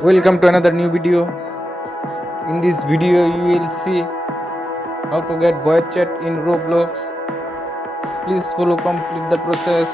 Welcome to another new video. In this video you will see how to get voice chat in Roblox. Please follow complete the process.